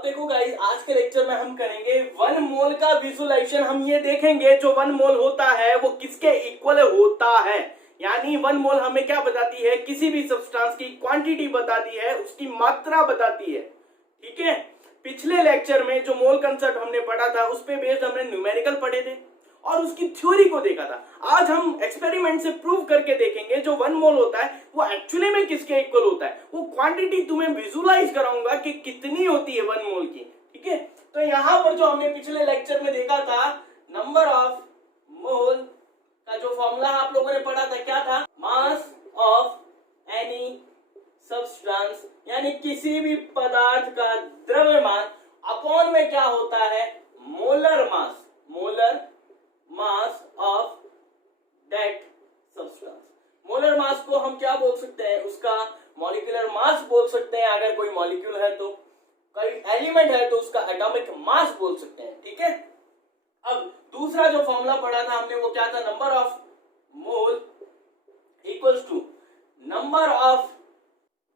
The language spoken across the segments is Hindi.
अब देखो गाइस, आज के लेक्चर में हम करेंगे 1 मोल का विजुअलाइजेशन। हम ये देखेंगे जो 1 मोल होता है वो किसके इक्वल होता है। यानी 1 मोल हमें क्या बताती है, किसी भी सब्सटेंस की क्वांटिटी बताती है, उसकी मात्रा बताती है। ठीक है, पिछले लेक्चर में जो मोल कंसेप्ट हमने पढ़ा था उस पे बेस्ड हमने न्यूमेरिकल पढ़े थे और उसकी थ्योरी को देखा था। आज हम एक्सपेरिमेंट से प्रूव करके देखेंगे जो 1 मोल होता है वो एक्चुअली में किसके इक्वल होता है। वो क्वांटिटी तुम्हें विजुअलाइज कराऊंगा कि कितनी होती है 1 मोल की। ठीक है, तो यहां पर जो हमने पिछले लेक्चर में देखा था, नंबर ऑफ मोल का जो फॉर्मूला आप लोगों ने पढ़ा था क्या था, मास ऑफ एनी सब्सटेंस, यानी किसी भी पदार्थ का द्रव्यमान अपॉन में क्या होता है, molar mass, molar mass of that substance. Molar mass को हम क्या बोल सकते हैं, उसका मॉलिक्यूलर मास बोल सकते हैं। अगर कोई मॉलिक्यूल है तो, कोई एलिमेंट है तो उसका एटॉमिक मास बोल सकते हैं। ठीक है, अब दूसरा जो फॉर्मूला पढ़ा था हमने वो क्या था, number of mole equals to number of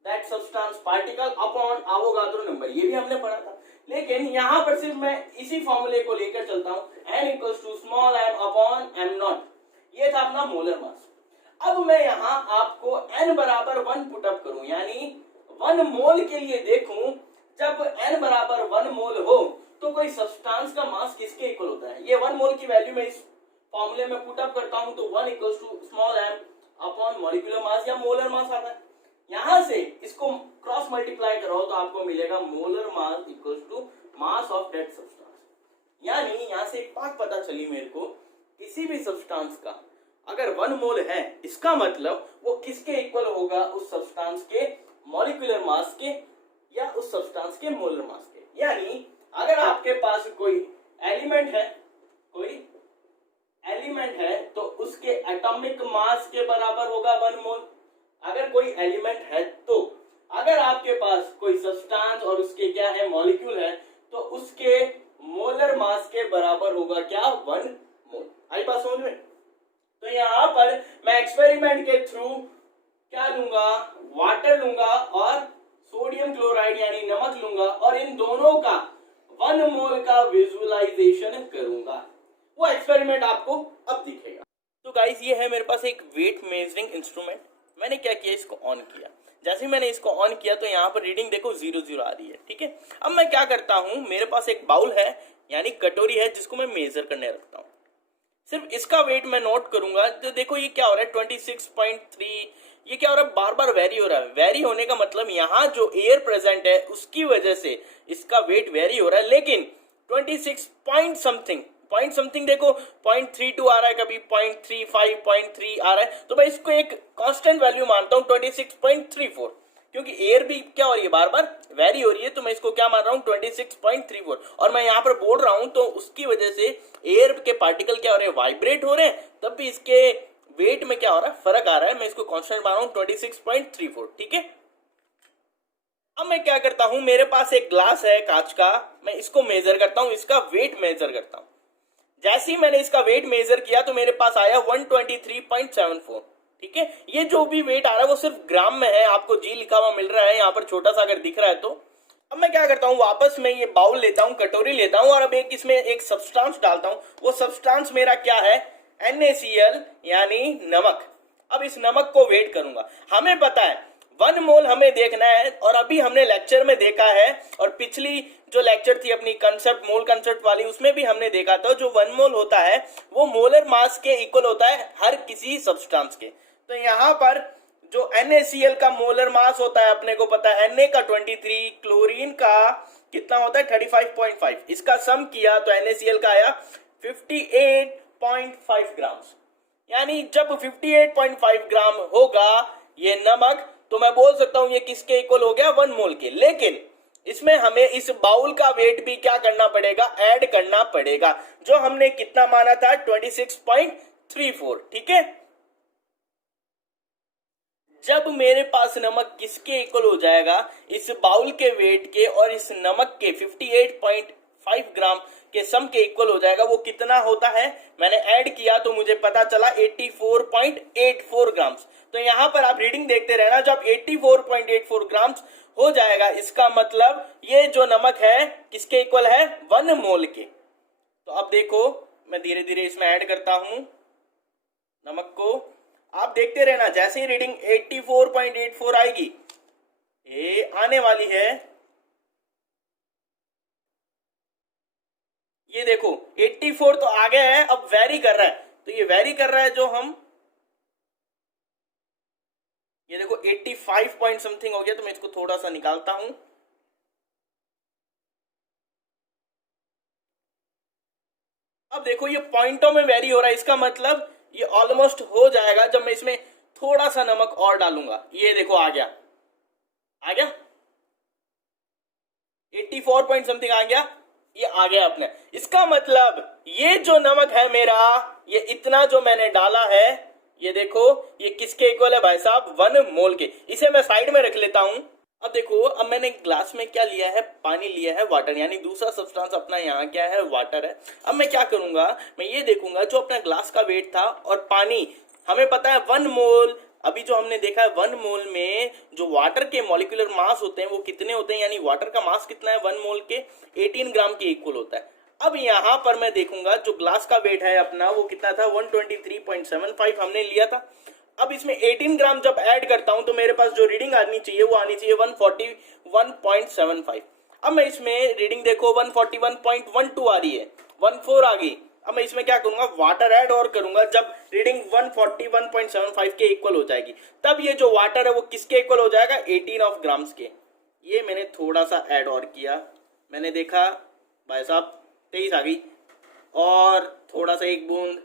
that substance particle upon Avogadro number. ये भी हमने पढ़ा था, लेकिन यहां पर सिर्फ मैं इसी फॉर्मूले को लेकर चलता हूं, n equals to small m upon m nought. ये था अपना मोलर मास। अब मैं यहां आपको n बराबर 1 पुट अप करूं, यानी 1 मोल के लिए देखूं। जब n बराबर 1 मोल हो तो कोई सब्सटेंस का मास किसके इक्वल होता है। ये 1 मोल की वैल्यू में इस फॉर्मूले में पुट अप करता हूं तो 1 equals to small m upon molecular mass या मोलर मास आता है। यहां से इसको क्रॉस मल्टीप्लाई करो तो आपको मिलेगा molar mass equals to mass of that substance. यानी यहां से एक बात पता चली मेरे को, किसी भी सब्सटेंस का अगर 1 मोल है, इसका मतलब वो किसके इक्वल होगा, उस सब्सटेंस के मॉलिक्यूलर मास के या उस सब्सटेंस के मोलर मास के। यानी अगर आपके पास कोई एलिमेंट है, कोई एलिमेंट है तो उसके एटॉमिक मास के बराबर होगा 1 मोल। अगर कोई एलिमेंट है तो अगर आपके पास कोई सब्सटेंस और उसके क्या है, मॉलिक्यूल है, तो उसके मोलर मास के बराबर होगा क्या, 1 मोल। आई बात समझ में। तो यहां पर मैं एक्सपेरिमेंट के थ्रू क्या लूंगा, वाटर लूंगा और सोडियम क्लोराइड यानी नमक लूंगा और इन दोनों का 1 मोल का विजुअलाइजेशन करूंगा। वो एक्सपेरिमेंट आपको अब दिखेगा। तो गाइस, ये है मेरे पास एक वेट मेजरिंग इंस्ट्रूमेंट। मैंने क्या किया, इसको ऑन किया। जैसे ही मैंने इसको ऑन किया तो यहाँ पर रीडिंग देखो 0 आ रही है। ठीक है, अब मैं क्या करता हूँ, मेरे पास एक बाउल है यानी कटोरी है जिसको मैं मेजर करने रखता हूँ। सिर्फ इसका वेट मैं नोट करूंगा तो देखो ये क्या हो रहा है, 26.3। ये क्या हो रहा है, बार बार वेरी हो रहा है। वेरी होने का मतलब यहाँ जो एयर प्रेजेंट है उसकी वजह से इसका वेट वेरी हो रहा है। लेकिन 26 पॉइंट समथिंग देखो 0.32 आ रहा है, कभी 0.35 0.3 आ रहा है, तो मैं इसको एक कांस्टेंट वैल्यू मानता हूँ 26.34, क्योंकि एयर भी क्या हो रही है, बार बार वेरी हो रही है। तो मैं इसको क्या मान रहा हूँ, 26.34। और मैं यहाँ पर बोल रहा हूँ तो उसकी वजह से एयर के पार्टिकल क्या हो रहे हैं, वाइब्रेट हो रहे हैं, तब भी इसके वेट में क्या हो रहा है, फर्क आ रहा है। मैं इसको कांस्टेंट मान रहा हूँ 26.34। ठीक है, अब मैं क्या करता हूँ, मेरे पास एक ग्लास है कांच का, मैं इसको मेजर करता हूँ, इसका वेट मेजर करता हूँ। जैसे ही मैंने इसका वेट मेजर किया तो मेरे पास आया 123.74। ठीक है, ये जो भी वेट आ रहा है वो सिर्फ ग्राम में है, आपको जी लिखा हुआ मिल रहा है यहाँ पर छोटा सा अगर दिख रहा है तो। अब मैं क्या करता हूँ, वापस मैं ये बाउल लेता हूँ, कटोरी लेता हूँ और अब एक इसमें एक सब्सटेंस डालता हूँ। वो सब्सटेंस मेरा क्या है, NaCl यानी नमक। अब इस नमक को वेट करूंगा। हमें पता है 1 मोल हमें देखना है और अभी हमने लेक्चर में देखा है और पिछली जो लेक्चर थी अपनी कंसेप्ट मोल कंसेप्ट वाली, उसमें भी हमने देखा था जो 1 मोल होता है वो मोलर मास के इक्वल होता है हर किसी सब्सटेंस के। तो यहाँ पर जो NaCl का मोलर मास होता है अपने को पता है, Na का 23, क्लोरीन का कितना होता है 35.5। इसका सम किया तो NaCl का आया 58.5 ग्राम। यानी जब 58.5 ग्राम होगा ये नमक तो मैं बोल सकता हूं ये किसके इक्वल हो गया, 1 मोल के। लेकिन इसमें हमें इस बाउल का वेट भी क्या करना पड़ेगा, ऐड करना पड़ेगा, जो हमने कितना माना था 26.34। ठीक है, जब मेरे पास नमक किसके इक्वल हो जाएगा, इस बाउल के वेट के और इस नमक के 58.5 ग्राम के सम के इक्वल हो जाएगा, वो कितना होता है, मैंने ऐड किया तो मुझे पता चला 84.84 ग्राम्स। तो यहां पर आप रीडिंग देखते रहना, जब 84.84 ग्राम्स हो जाएगा इसका मतलब ये जो नमक है किसके इक्वल है, 1 मोल के। तो अब देखो मैं धीरे धीरे इसमें ऐड करता हूं नमक को, आप देखते रहना, जैसे ही रीडिंग 84.84 आएगी, ये आने वाली है, ये देखो 84 तो आ गया है, अब वेरी कर रहा है, तो ये वेरी कर रहा है जो हम, ये देखो 85 पॉइंट समथिंग हो गया, तो मैं इसको थोड़ा सा निकालता हूं। अब देखो ये पॉइंटों में वेरी हो रहा है, इसका मतलब ये ऑलमोस्ट हो जाएगा जब मैं इसमें थोड़ा सा नमक और डालूंगा। ये देखो आ गया, आ गया 84 पॉइंट समथिंग आ गया, ये आ गया अपने। इसका मतलब ये जो नमक है मेरा, ये इतना जो मैंने डाला है, ये देखो ये किसके इक्वल है भाई साहब, 1 मोल के। इसे मैं साइड में रख लेता हूं। अब देखो, अब मैंने ग्लास में क्या लिया है, पानी लिया है, वाटर, यानी दूसरा सब्सटेंस अपना यहाँ क्या है, वाटर है। अब मैं क्या करूंगा, मैं ये देखूंगा जो अपना ग्लास का वेट था और पानी, हमें पता है 1 मोल, अभी जो हमने देखा है 1 मोल में जो वाटर के मॉलिक्यूलर मास होते हैं वो कितने होते हैं, यानी वाटर का मास कितना है 1 मोल के, 18 ग्राम के इक्वल होता है। अब यहां पर मैं देखूंगा जो ग्लास का वेट है अपना वो कितना था, 123.75 हमने लिया था। अब इसमें 18 ग्राम जब ऐड करता हूं तो मेरे पास जो रीडिंग आनी चाहिए वो आनी चाहिए 141.75। अब मैं इसमें रीडिंग देखो 141.12 आ रही है, 14 आ गई। अब मैं इसमें क्या करूंगा, वाटर ऐड और करूंगा, जब रीडिंग 141.75 के इक्वल हो जाएगी तब ये जो वाटर है वो किसके इक्वल हो जाएगा, 18 ऑफ ग्राम्स के। ये मैंने थोड़ा सा ऐड और किया, मैंने देखा भाई साहब 23 आ गई, और थोड़ा सा एक बूंद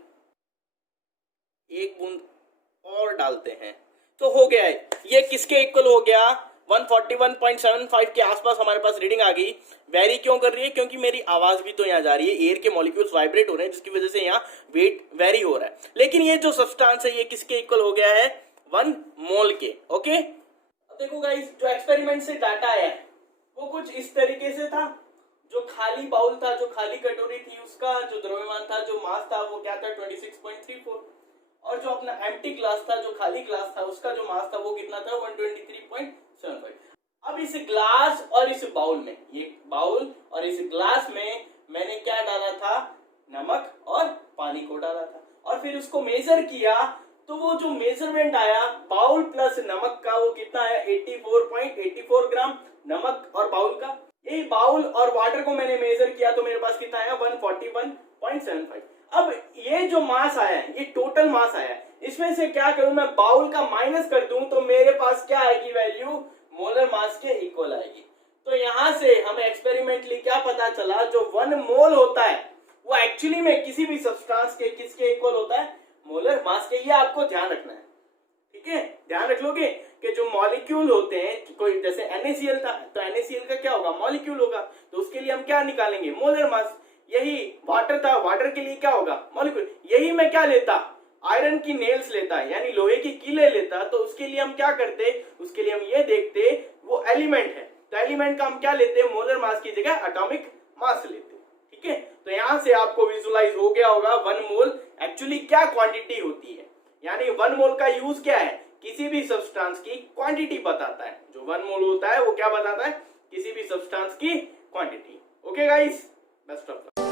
और डालते हैं तो हो गया है। ये किसके इक्वल हो गया, 141.75 के आसपास हमारे पास रीडिंग आ गई। वेरी क्यों कर रही है, क्योंकि मेरी आवाज भी तो यहाँ जा रही है, एयर के मॉलिक्यूल्स वाइब्रेट हो रहे हैं जिसकी वजह से यहाँ वेट वेरी हो रहा है। लेकिन ये जो सब्सटेंस है ये किसके इक्वल हो गया है, 1 मोल के। ओके, अब देखो गाइस, जो एक्सपेरिमेंट से डाटा आया है वो कुछ इस तरीके से था। जो खाली बाउल था, जो खाली कटोरी थी, उसका जो द्रव्यमान था, जो मास था वो क्या था, 26.34, और जो अपना एम्प्टी ग्लास था, जो खाली ग्लास था, उसका जो मास था वो कितना था, 123.75। अब इस ग्लास और इस बाउल में, ये बाउल और इस ग्लास में मैंने क्या डाला था, नमक और पानी को डाला था, और फिर उसको मेजर किया तो वो जो मेजरमेंट आया बाउल प्लस नमक का वो कितना है, 84.84 ग्राम नमक और बाउल का। यही बाउल और वाटर को मैंने मेजर किया तो मेरे पास कितना आया, 141.75। अब ये जो मास आया है ये टोटल मास आया है, इसमें से क्या करूं मैं, बाउल का माइनस कर दूं तो मेरे पास क्या आएगी वैल्यू, मोलर मास के इक्वल आएगी। तो यहां से हमें एक्सपेरिमेंटली क्या पता चला, जो 1 मोल होता है वो एक्चुअली में किसी भी सब्सटेंस के किसके इक्वल होता है, मोलर मास के। ये आपको ध्यान रखना है, ठीक है, ध्यान रख लोगे कि जो मॉलिक्यूल होते हैं, कोई जैसे NaCl था तो NaCl का क्या होगा, मॉलिक्यूल होगा, तो उसके लिए हम क्या निकालेंगे, मोलर मास। यही वाटर था, वाटर के लिए क्या होगा, मॉलिक्यूल। यही मैं क्या लेता, आयरन की नेल्स लेता, यानी लोहे की कीले लेता, तो उसके लिए हम क्या करते, उसके लिए हम ये देखते वो एलिमेंट है, तो एलिमेंट का हम क्या लेते, मोलर मास की जगह एटॉमिक मास लेते। ठीक है, तो यहां से आपको विजुलाइज हो गया होगा 1 मोल एक्चुअली क्या क्वांटिटी होती है। यानी 1 मोल का यूज क्या है, किसी भी सब्सटेंस की क्वांटिटी बताता है। जो 1 मोल होता है वो क्या बताता है, किसी भी सब्सटेंस की quantity. Okay guys, best of luck.